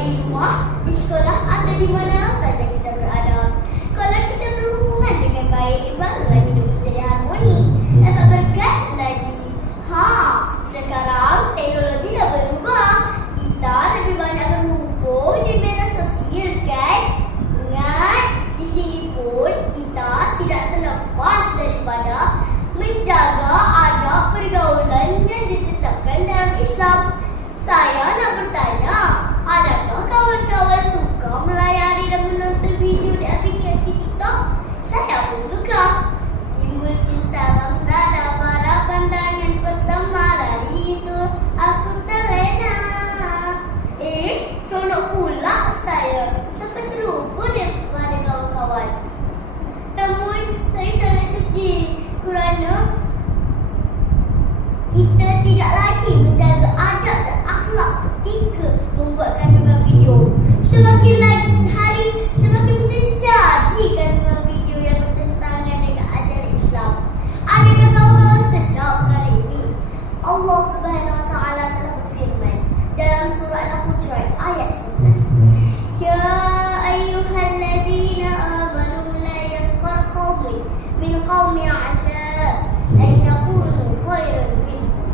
baik di rumah, di sekolah atau di mana saja kita berada. Kalau kita berhubungan dengan baik, barulah hidup menjadi harmoni. Dapat berkat lagi. Sekarang teknologi dah berubah. Kita lebih banyak berhubung di media sosial kan? Ingat, di sini pun kita tidak terlepas daripada menjaga adab pergaulan yang ditetapkan dalam Islam. Saya nak bertanya, adakah kawan-kawan suka melayari dan menonton video di aplikasi TikTok? Saya pun suka. Timbul cinta lamdada pada pandangan pertama, dari itu aku terlena. Seronok pula saya. Sampai terlupa dia pada kawan-kawan. Namun, saya sangat sedih kerana kita tidak lagi menjaga adab dan akhlak ketika membuat kandungan video. Semakin hari, semakin menjadi kandungan video yang bertentangan dengan ajaran Islam. Adakah kawan-kawan sedar kali ini? Allah Subhanahu Wa Taala telah berfirman dalam surah Al-Hujurat ayat 11. Ya ayyuhalladzina amanu la yaskhar qaumin min qaumin 'asa an yakunu khairan minhum.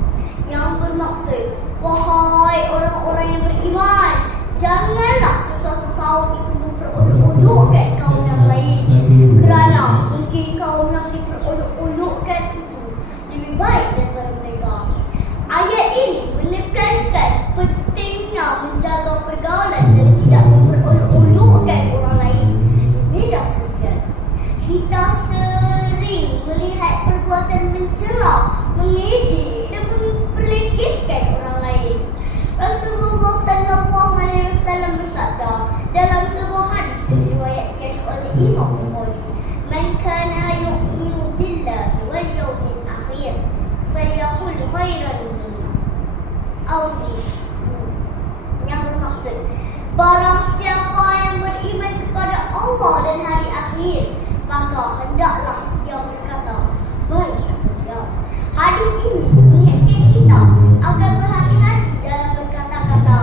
Yang bermaksud, wahai orang-orang yang beriman, janganlah sesuatu kaum itu memperolok-olokkan kaum yang lain, kerana mungkin kaum yang diperolok-olokkan itu lebih baik daripada mereka. Ayat ini menekankan pentingnya menjaga pergaulan dan tidak memperolok-olokkan orang lain di media sosial. Kita sering melihat perbuatan mencela, mengejek dan memperlekehkan orang lain. Rasulullah sallallahu alaihi wasallam bersabda dalam sebuah hadis yang diriwayatkan oleh Imam Bukhari, "Man kana yu'minu billahi wal yawmil akhir falyaqul khairan aw liyasmut." Yang bermaksud, barang siapa yang beriman kepada Allah dan hari akhir, maka hendaklah dia berkata baik atau diam. Hadis ini mengingatkan kita agar berhati-hati dalam berkata-kata.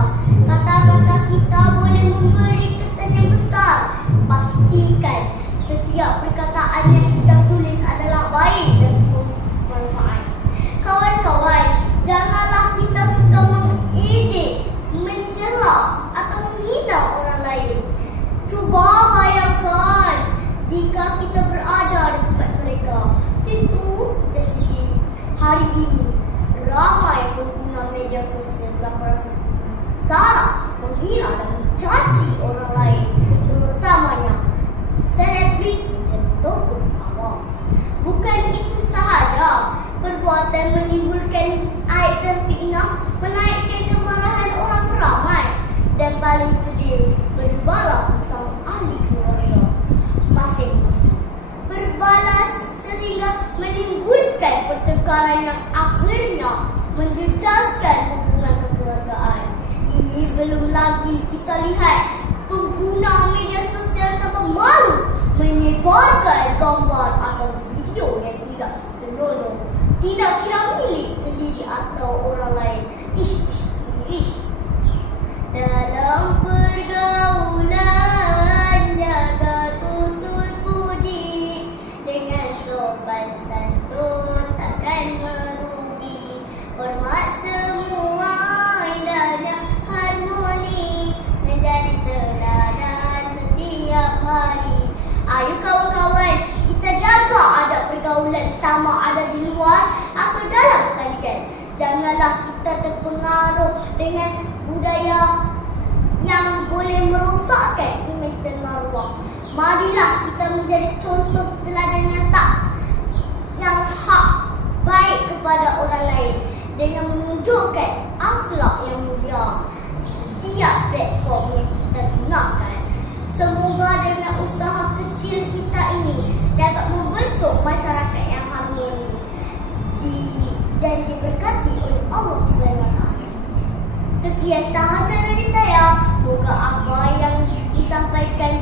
Kata-kata kita boleh memberi kesan yang besar. Pastikan setiap perkataan yang kita tulis adalah baik dan bermanfaat. Kawan-kawan, janganlah kita suka mengejek, mencela atau menghina orang lain. Cuba bayangkan jika kita berada di tempat mereka. Tentu kita sedih. Hari ini ramai pengguna media sosial telah merasa salah, menghina dan mencaci orang lain, terutamanya selebriti dan tokoh awam. Bukan itu sahaja, perbuatan menimbulkan aib dan fitnah menaikkan kemarahan orang ramai, dan paling sedih berbalas sesama ahli keluarga masing-masing. Berbalas sehingga menimbulkan pertengkaran yang akhirnya menjejaskan hubungan kekeluargaan. Ini belum lagi kita lihat pengguna media sosial tanpa malu menyebarkan gambar atau video yang tidak senonoh, tidak kira milik sendiri atau orang lain. Dalam pergaulan jaga tutur budi, dengan sopan santun takkan merugi. Hormat semua, indahnya harmoni menjadi teladan setiap hari. Ayo kawan-kawan, kita jaga adab pergaulan sama ada di luar atau dalam talian. Janganlah kita terpengaruh dengan budaya yang boleh merosakkan imej dan maruah. Marilah kita menjadi contoh teladan nyata yang hak baik kepada orang lain dengan menunjukkan akhlak yang mulia setiap platform yang kita gunakan. Semoga dengan usaha kecil kita ini dapat membentuk masyarakat yang harmoni dan diberkati oleh Allah Subhanahu Wa Taala. Sekian sahaja dari saya. Semoga apa yang disampaikan